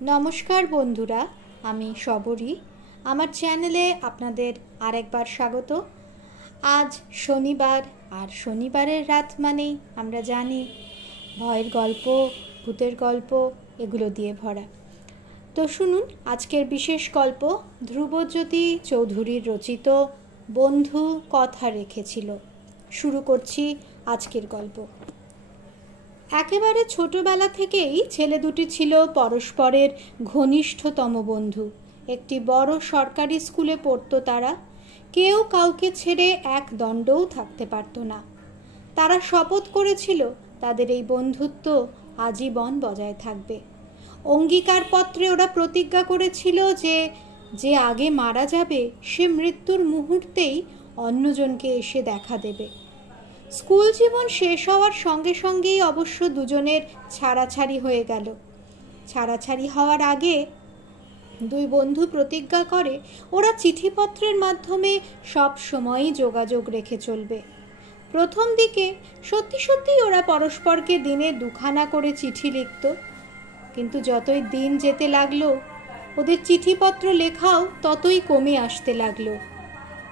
নমস্কার বন্ধুরা, আমি শবরী। আমার চ্যানেলে আপনাদের আরেকবার স্বাগত। আজ শনিবার, আর শনিবারের রাত মানেই আমরা জানি ভয়ের গল্প, ভূতের গল্প এগুলো দিয়ে ভরা। তো শুনুন আজকের বিশেষ গল্প, ধ্রুবজ্যোতি চৌধুরীর রচিত বন্ধু কথা রেখেছিল। শুরু করছি আজকের গল্প। একেবারে ছোটবেলা থেকেই ছেলে দুটি ছিল পরস্পরের ঘনিষ্ঠতম বন্ধু। একটি বড় সরকারি স্কুলে পড়তো তারা। কেউ কাউকে ছেড়ে এক দণ্ডও থাকতে পারত না। তারা শপথ করেছিল তাদের এই বন্ধুত্ব আজীবন বজায় থাকবে। অঙ্গীকারপত্রে ওরা প্রতিজ্ঞা করেছিল যে যে আগে মারা যাবে সে মৃত্যুর মুহূর্তেই অন্যজনকে এসে দেখা দেবে। স্কুল জীবন শেষ হওয়ার সঙ্গে সঙ্গেই অবশ্য দুজনের ছাড়াছাড়ি হয়ে গেল। ছাড়াছাড়ি হওয়ার আগে দুই বন্ধু প্রতিজ্ঞা করে ওরা চিঠিপত্রের মাধ্যমে সব সময়ই যোগাযোগ রেখে চলবে। প্রথম দিকে সত্যি সত্যিই ওরা পরস্পরকে দিনে দুখানা করে চিঠি লিখত, কিন্তু যতই দিন যেতে লাগলো ওদের চিঠিপত্র লেখাও ততই কমে আসতে লাগলো।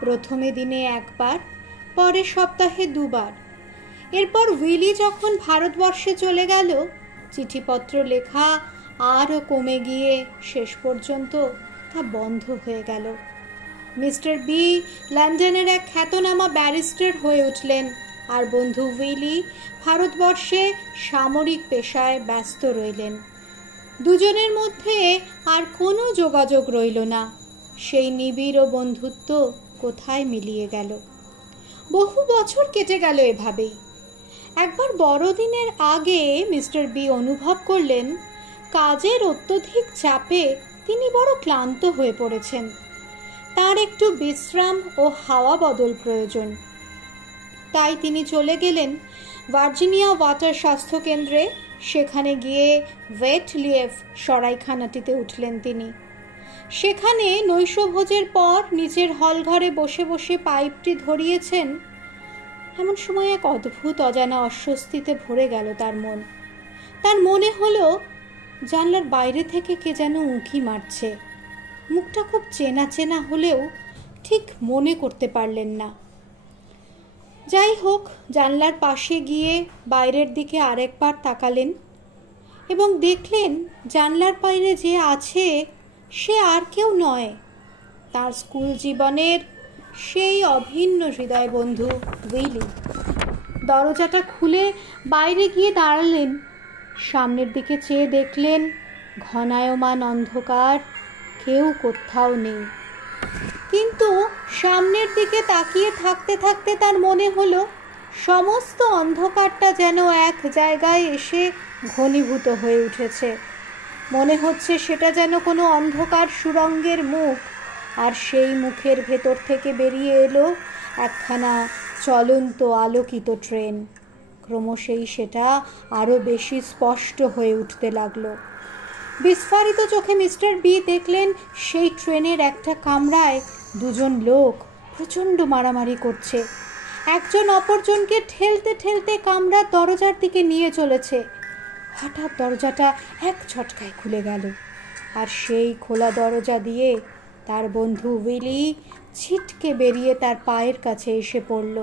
প্রথমে দিনে একবার, পরের সপ্তাহে দুবার। এরপর উইলি যখন ভারতবর্ষে চলে গেল, চিঠিপত্র লেখা আরও কমে গিয়ে শেষ পর্যন্ত তা বন্ধ হয়ে গেল। মিস্টার বি লন্ডনের এক খ্যাতনামা ব্যারিস্টার হয়ে উঠলেন, আর বন্ধু উইলি ভারতবর্ষে সামরিক পেশায় ব্যস্ত রইলেন। দুজনের মধ্যে আর কোনো যোগাযোগ রইল না। সেই নিবিড় বন্ধুত্ব কোথায় মিলিয়ে গেল। বহু বছর কেটে গেল এভাবেই। একবার বড়দিনের আগে মিস্টার বি অনুভব করলেন কাজের অত্যধিক চাপে তিনি বড় ক্লান্ত হয়ে পড়েছেন। তার একটু বিশ্রাম ও হাওয়া বদল প্রয়োজন। তাই তিনি চলে গেলেন ভার্জিনিয়া ওয়াটার স্বাস্থ্যকেন্দ্রে। সেখানে গিয়ে ওয়েট লিয়েভ সরাইখানাটিতে উঠলেন তিনি। সেখানে নৈশভোজের পর নিচের হলঘরে বসে বসে পাইপটি ধরিয়েছেন। এমন সময় এক অদ্ভুত অজানা অস্বস্তিতে ভরে গেল তার মন। তার মনে হলো জানলার বাইরে থেকে কে যেন উঁকি মারছে। মুখটা খুব চেনা চেনা হলেও ঠিক মনে করতে পারলেন না। যাই হোক, জানলার পাশে গিয়ে বাইরের দিকে আরেকবার তাকালেন এবং দেখলেন জানলার বাইরে যে আছে সে আর কেউ নয়, তার স্কুল জীবনের সেই অভিন্ন হৃদয় বন্ধু উইলি। দরজাটা খুলে বাইরে গিয়ে দাঁড়ালেন। সামনের দিকে চেয়ে দেখলেন ঘনায়মান অন্ধকার, কেউ কোথাও নেই। কিন্তু সামনের দিকে তাকিয়ে থাকতে থাকতে তার মনে হলো সমস্ত অন্ধকারটা যেন এক জায়গায় এসে ঘনীভূত হয়ে উঠেছে। মনে হচ্ছে সেটা যেন কোনো অন্ধকার সুড়ঙ্গের মুখ, আর সেই মুখের ভেতর থেকে বেরিয়ে এলো একখানা চলন্ত আলোকিত ট্রেন। ক্রমশই সেটা আরও বেশি স্পষ্ট হয়ে উঠতে লাগলো। বিস্ফারিত চোখে মিস্টার বি দেখলেন সেই ট্রেনের একটা কামরায় দুজন লোক প্রচণ্ড মারামারি করছে। একজন অপরজনকে ঠেলতে ঠেলতে কামরার দরজার দিকে নিয়ে চলেছে। হঠাৎ দরজাটা এক ঝটকায় খুলে গেল, আর সেই খোলা দরজা দিয়ে তার বন্ধু উইলি ছিটকে বেরিয়ে তার পায়ের কাছে এসে পড়ল,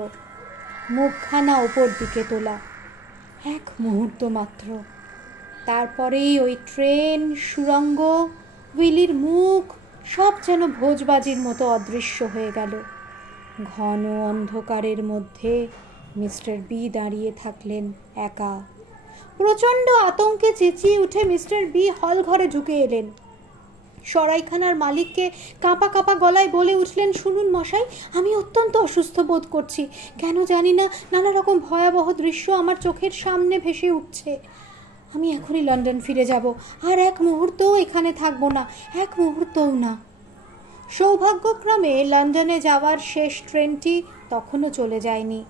মুখখানা ওপর দিকে তোলা। এক মুহূর্ত মাত্র, তারপরেই ওই ট্রেন, সুড়ঙ্গ, উইলির মুখ সব যেন ভোজবাজির মতো অদৃশ্য হয়ে গেল। ঘন অন্ধকারের মধ্যে মিস্টার বি দাঁড়িয়ে থাকলেন একা। প্রচণ্ড আতঙ্কে চেঁচিয়ে উঠে মিস্টার বি হল ঘরে ঢুকে এলেন। সরাইখানার মালিককে কাঁপা কাঁপা গলায় বলে উঠলেন, শুনুন মশাই, আমি অত্যন্ত অসুস্থ বোধ করছি। কেন জানি না নানা রকম ভয়াবহ দৃশ্য আমার চোখের সামনে ভেসে উঠছে। আমি এখনই লন্ডন ফিরে যাব, আর এক মুহূর্তও এখানে থাকবো না, এক মুহূর্তও না। সৌভাগ্যক্রমে লন্ডনে যাওয়ার শেষ ট্রেনটি তখনও চলে যায়নি।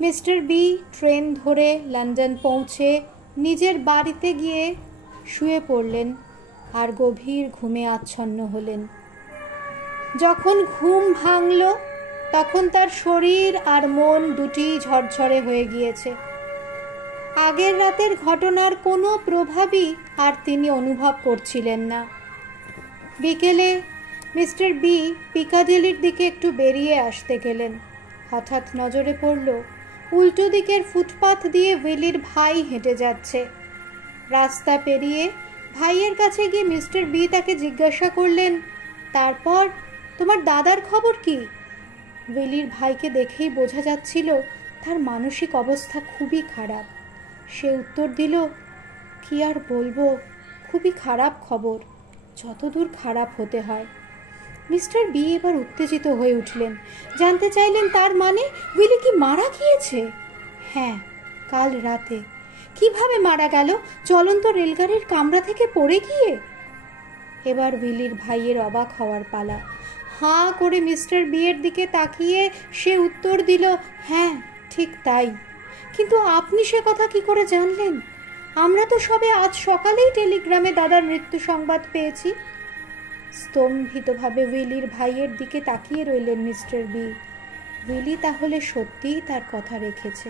মিস্টার বি ট্রেন ধরে লন্ডন পৌঁছে নিজের বাড়িতে গিয়ে শুয়ে পড়লেন আর গভীর ঘুমে আচ্ছন্ন হলেন। যখন ঘুম ভাঙল তখন তার শরীর আর মন দুটি ঝরঝরে হয়ে গিয়েছে। আগের রাতের ঘটনার কোনো প্রভাবই আর তিনি অনুভব করছিলেন না। বিকেলে মিস্টার বি পিকাডিলির দিকে একটু বেরিয়ে আসতে গেলেন। হঠাৎ নজরে পড়ল উল্টো দিকের ফুটপাথ দিয়ে উইলির ভাই হেঁটে যাচ্ছে। রাস্তা পেরিয়ে ভাইয়ের কাছে গিয়ে মিস্টার বি তাকে জিজ্ঞাসা করলেন, তারপর তোমার দাদার খবর কি? উইলির ভাইকে দেখেই বোঝা যাচ্ছিল তার মানসিক অবস্থা খুবই খারাপ। সে উত্তর দিল, কি আর বলবো, খুবই খারাপ খবর, যতদূর খারাপ হতে হয়। মিস্টার বি এবার উত্তেজিত হয়ে উঠলেন। জানতে চাইলেন, তার মানে উইলি কি মারা গিয়েছে? হ্যাঁ, কাল রাতে। কিভাবে মারা গেল? চলন্ত রেলগাড়ির কামরা থেকে পড়ে গিয়ে? এবার উইলির ভাইয়ের অবাক হওয়ার পালা। হাঁ করে মিস্টার বি এর দিকে তাকিয়ে সে উত্তর দিল, হ্যাঁ ঠিক তাই। কিন্তু আপনি সে কথা কি করে জানলেন? আমরা তো সবে আজ সকালেই টেলিগ্রামে দাদার মৃত্যু সংবাদ পেয়েছি। স্তম্ভিতভাবে উইলির ভাইয়ের দিকে তাকিয়ে রইলেন মিস্টার বি। উইলি তাহলে সত্যিই তার কথা রেখেছে।